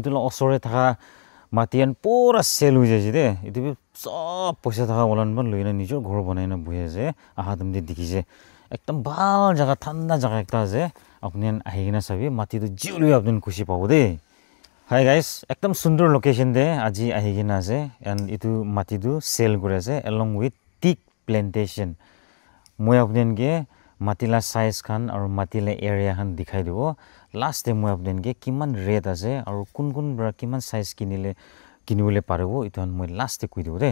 ইটোলা ওচৰে থকা মাটিয়ান পুৰা চেল হৈ যাইছে দে ইটো সব পইচা থকা ওলানবান লৈ না নিজৰ ঘৰ বনাই না বহি আছে আহা তুমি দেখিছে একদম ভাল জায়গা ঠাণ্ডা জায়গা একটা আছে আপনি আহি কিনা চাবি মাটিটো জিউলি আপনি খুশি পাব দেই হাই গাইস একদম সুন্দৰ লোকেশন দে আজি আহি কিনা আছে এন্ড ইটো মাটিটো সেল কৰি আছে along with teak plantation মই আপোনানকে মাটিলা সাইজ খান আৰু মাটিলা এৰিয়া খান দেখাই দিব লাষ্ট টাইম মই আপোনানকে কিমান ৰেট আছে আৰু কোন কোন বৰা কিমান সাইজ কিনিবলে পাৰিব ইটোন মই লাষ্ট কৈ দিব দে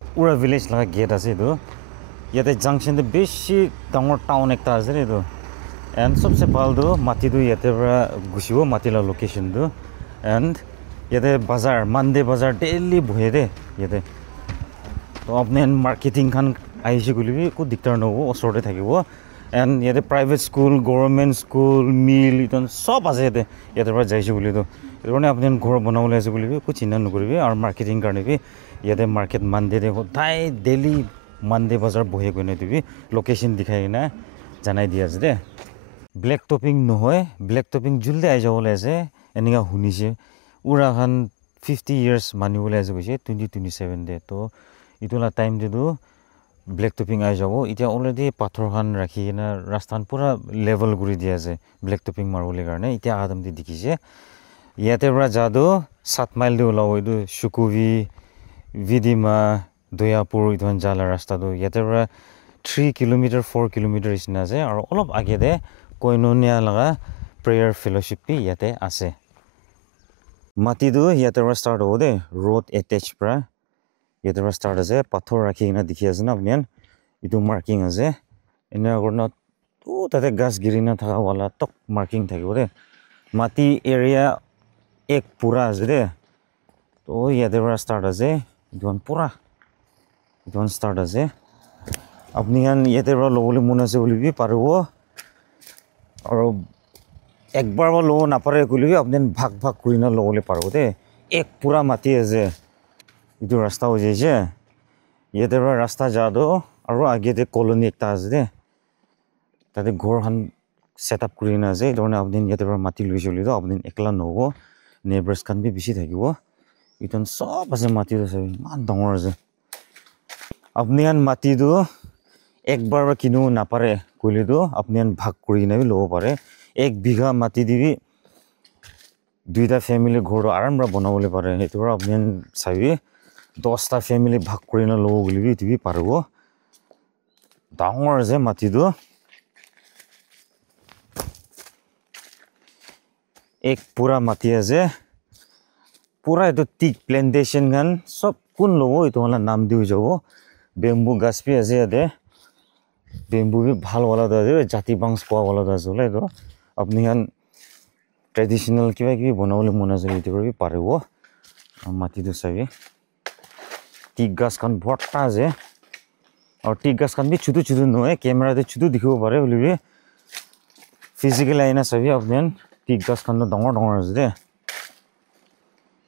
পুৰা ভিলেজ লাগা গেট আছে ইটো ইয়াতে জাংশন দে বেছি ডাঙৰ টাউন একটা আছে ইটো এন্ড সবচে ভাল দো মাটিটো ইয়াতে পৰা গুছিব মাটিলা লোকেশন দো এন্ড ইয়াতে বাজাৰ মানডে বাজাৰ ডেইলি বহে দে ইয়াতে তো আপনি মাৰ্কেটিং খান আইছে গুলিবি কো দিকটাৰ নব ওচৰতে থাকিব এন্ড ইয়াতে প্ৰাইভেট স্কুল গভৰ্ণমেণ্ট স্কুল মিল ইতন সব আছে ইয়াতে পৰা যাইছে গুলি তো এৰণে আপনি ঘৰ বনাবলৈ আছে গুলিবি কো চিন্তা নকৰিবি আৰু মাৰ্কেটিং কাৰণে বি ইয়াতে মাৰ্কেট মানডে দে তাই ডেইলি মানডে বাজাৰ বহে গনে দিবি লোকেশন দেখাই না জানাই দি আছে দে ব্ল্যাক টপিং নহয় ব্ল্যাক টপিং জুলদে আই যাবলৈ আছে এনেকা শুনিছে উৰাখান 50 ইয়ার্স মানিবলৈ আছে কৈছে 2027 দে তো ইটোলা টাইম দিদু ব্ল্যাক টপিং আই যাব ইতিয়া অলরেডি পাথর খান রাখি না রাস্তান পুরা লেভেল কৰি দিয়া আছে ব্ল্যাক টপিং মাৰবলে কাৰণে ইতিয়া আদম দি দেখিছে ইয়াতে পৰা যাদু 7 মাইল দি ওলাব ইটো সুকুভি ভিডিমা দয়াপুৰ ইথন জালা ৰাস্তাটো ইয়াতে পৰা 3 কিলোমিটাৰ 4 কিলোমিটাৰ ইছনা আছে আৰু অলপ আগে দে কইনোনিয়া লগা প্ৰেয়াৰ ফেলোশিপ পি ইয়াতে আছে মাটিটো ইয়াতে পৰা ষ্টাৰ্ট হ'ব দে ৰোড এটেচ পৰা ইয়াতে পৰা ষ্টাৰ্ট আছে পাথৰ ৰাখি কিনা দেখি আছে না আপুনি ইটো মাৰ্কিং আছে এনে আগৰনা তো তাতে গাছ গিৰি না থকা वाला তক মাৰ্কিং থাকিব দে মাটি এৰিয়া এক পুৰা আছে দে তো ইয়াতে পৰা ষ্টাৰ্ট আছে ইটোন পুৰা ইটোন ষ্টাৰ্ট আছে আপুনি ইয়াতে পৰা ল'বলৈ মন আছে বুলিবি পাৰিব আৰু একবাৰ ল'ব নাপাৰে কলিবি আপুনি ভাগ ভাগ কৰি না ল'বলৈ পাৰিব দে এক পুৰা মাটি আছে ইটো ৰাস্তা হৈ যাইছে ইয়াতে পৰা ৰাস্তা যাদো আৰু আগেতে কলনি একটা আছে দে তাতে ঘৰখান সেটআপ কৰি না আছে ধৰণে আপুনি ইয়াতে পৰা মাটি লৈ চলি দো আপুনি একলা নহব নেবাৰ্স খান বি বেছি থাকিব ইতন সব আছে মাটি আছে ইমান ডাঙৰ আছে আপুনি মাটিটো একবাৰ কিনো নাপাৰে কলিতো আপুনি ভাগ কৰি কিনে ল'ব পাৰে 1 বিঘা মাটি দিবি দুইটা ফ্যামিলি ঘৰ আৰামৰা বনাবলৈ পাৰে সেইটো আপুনি চাবি 10টা ফ্যামিলি ভাগ কৰি না ল'ব বুলিবি ইটো পাৰিব ডাঙৰ আছে মাটিটো এক পুৰা মাটি আছে পুৰা এটো টিক প্ল্যান্টেশন গান সব কোন ল'ব ইটো হলা নাম দিও যাব বেম্বু গাছ পি আছে ইয়াতে বেম্বু বি ভাল वाला আছে জাতি বাংছ পোৱা वाला আছে এটো আপুনি ট্ৰেডিশনাল কিবা কি বনাবলৈ মন আছে ইটো কৰি পাৰিব মাটিটো চাবি টিক গাছ খান ভৰ্তা আছে আৰু টিক গাছ খান বি ছোট ছোট নহয় ক্যামেৰাতে ছোট দেখিব পাৰে বুলিবি ফিজিক্যাল আইনা চাবি আপুনি টিক গাছ খান ডাঙৰ ডাঙৰ আছে দে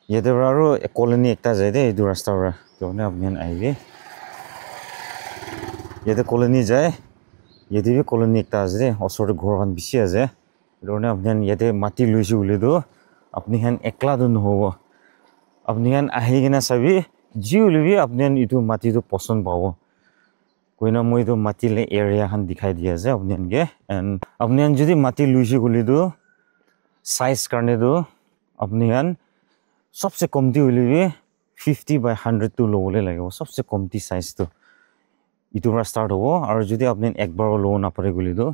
ইয়াতে আৰু কলনি একটা যায় দে ইটো ৰাস্তাৰ পৰা তোনে আপুনি আহিবি ইয়াতে কলনি যায় ইয়াতে বি কলনি একটা আছে দে ওচৰতে ঘৰখান বেছি আছে ধৰণে আপুনি ইয়াতে মাটি লৈছে বুলিতো আপুনি একলা নহব আপুনি আহি কিনা চাবি যি উলিবি আপুনি ইটো মাটিটো পছন্দ পাব কইনা মই ইটো মাটিলে এৰিয়া খান দেখাই দি আছে আপুনি যদি মাটি লৈছে বুলিতো সাইজ কাৰণে তো আপুনি सबसे कमती उलिबि 50 by 100 तो ল'বলৈ লাগিব सबसे कमती साइज तो इटु পৰা स्टार्ट হ'ব আৰু যদি আপুনি একবাৰ ল'ব নাপাৰে গলিতো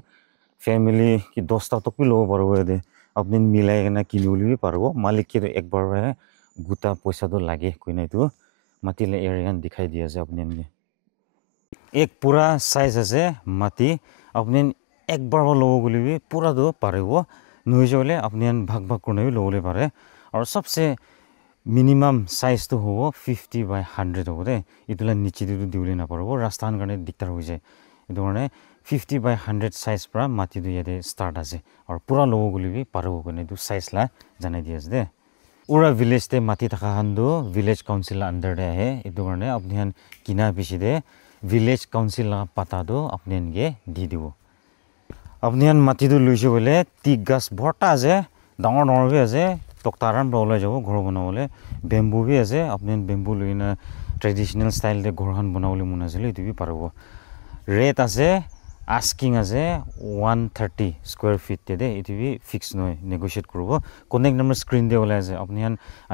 ফ্যামিলি কি 10টা তক বি ল'ব পাৰিব এতে আপুনি মিলাই কিনা কিনিবলৈ পাৰিব মালিককে একবাৰ গুটা পইচাটো লাগে কইনা ইটো মাটিলে এৰিয়া দেখাই দি আছে আপুনি এক পুৰা সাইজ আছে মাটি আপুনি একবাৰ ল'ব গলিবি পুৰাটো পাৰিব নহলে আপুনি ভাগ ভাগ কৰি ল'বলৈ পাৰে আৰু सबसे মিনিমাম সাইজ তো হ'ব 50 by 100 হ'ব দে ইটোলা নিচে দিটো দিবলৈ নাপাৰব ৰাস্তাৰ কাৰণে দিগদাৰ হৈ যায় এটো কাৰণে 50 by 100 সাইজ পৰা মাটি দি ইয়াতে ষ্টাৰ্ট আছে আৰু পুৰা ল'ব গলিবি পাৰিব কোনে তো সাইজ লা জানাই দি আছে দে পুৰা ভিলেজ তে মাটি থাকা হান্দো ভিলেজ কাউন্সিল আন্ডাৰ দে আহে এটো কাৰণে আপুনি কিনা পিছি দে ভিলেজ কাউন্সিল পাতাটো আপুনি দি দিব আপুনি মাটিটো লৈছে বলে টিক গাছ ভৰ্তা আছে ডাঙৰ ডাঙৰ আছে টকতাৰান ওলাই যাব ঘৰ বনাবলৈ বেম্বু বি আছে আপুনি বেম্বু লৈ না ট্ৰেডিশ্যনেল ষ্টাইলতে ঘৰখন বনাবলৈ মন আছিলে এইটো বি পাৰিব ৰেট আছে আস্কিং আছে 130 স্কোয়াৰ ফিট দে এইটো বি ফিক্স নহয় নেগোশিয়েট কৰিব কন্টেক্ট নম্বৰ স্ক্ৰিন দে ওলাই আছে আপুনি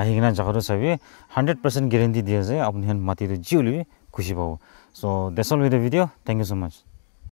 আহি কিনা জাগাটো চাবি 100% গ্যারান্টি দিয়া যায় আপুনি মাটিটো জিউলি খুশি পাব so that's all with the video thank you so mass